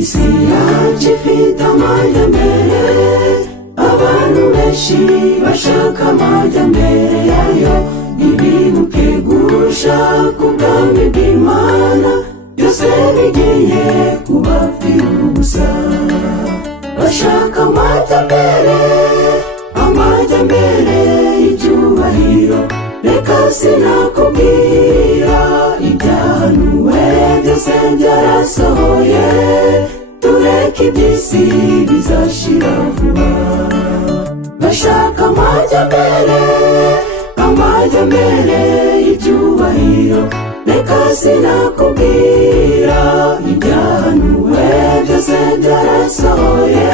isi yacu ifite amajyambere, abantu benshi bashaka amajyambere yayo, ntibibuke gushaka ubwami bw'Imana, byose bigiye kubapfira ubusa. Bashaka amajyambere, amajyambere y'icyubahiro, reka sinakubwira ibyahanuwe byose byarasohoye, tureke iby'isi bizashira vuba. Bashaka amajyambere, amajyambere y'icyubahiro, reka sinakubwira ibyahanuwe byose byarasohoye,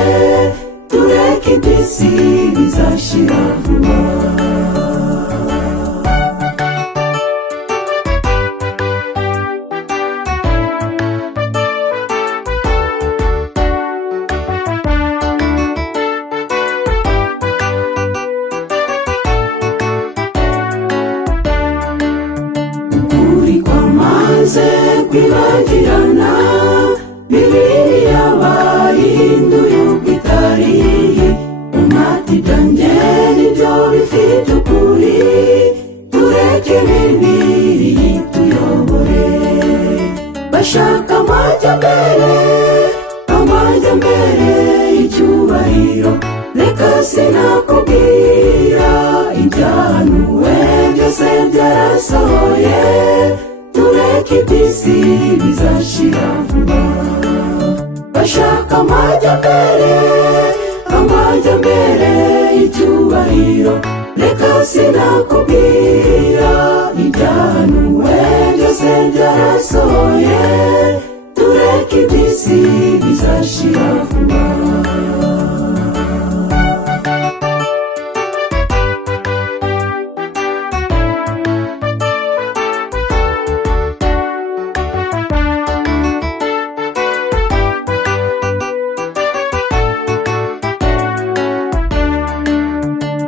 tureke iby'isi bizashira vuba. Ukuri kwamaze kwibagirana, Bibiliya bayihinduye uko itari, umwati byanjye nibyo bifite ukuri, tureke Bibiliya ituyobore. Bashaka amajyambere, amajyambere y'icyubahiro, reka sinakubwira ibyahanuwe byose byarasohoye, tureke iby'isi bizashira vuba. Bashaka amajyambere, amajyambere y'icyubahiro, reka sinakubwira ibyahanuwe byose byarasohoye, tureke iby'isi bizashira vuba.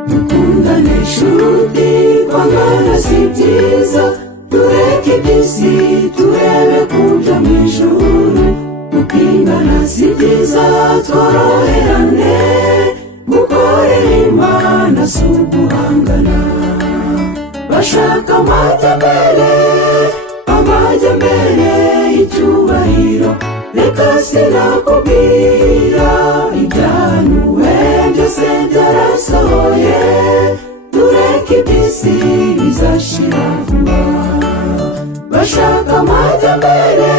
Dukundane nshuti, kwangana si byiza, tureke iby'isi turebe kuja mu ijuru. Gukundana si byiza, tworoherane, gukorera Imana si uguhangana. Bashaka amajyambere, amajyambere y'icyubahiro, reka sinakubwira ibyahanuwe byose byarasohoye, tureke iby'isi bizashira vuba. Bashaka amajyambere,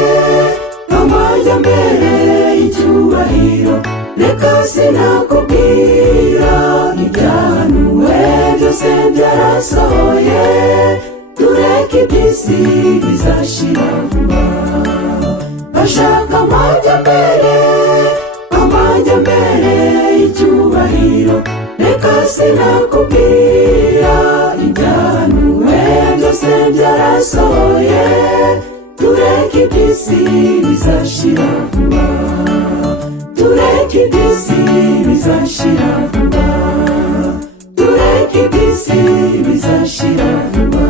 amajyambere y'icyubahiro, reka sinakubwira ibyahanuwe byose byarasohoye, tureke iby'isi bizashira vuba. Bashaka amajyambere, amajyambere y'icyubahiro, reka sinakubwira ibyahanuwe byose byarasohoye, tureke iby'isi bizashira vuba. Tureke iby'isi bizashira vuba, tureke iby'isi bizashira vuba.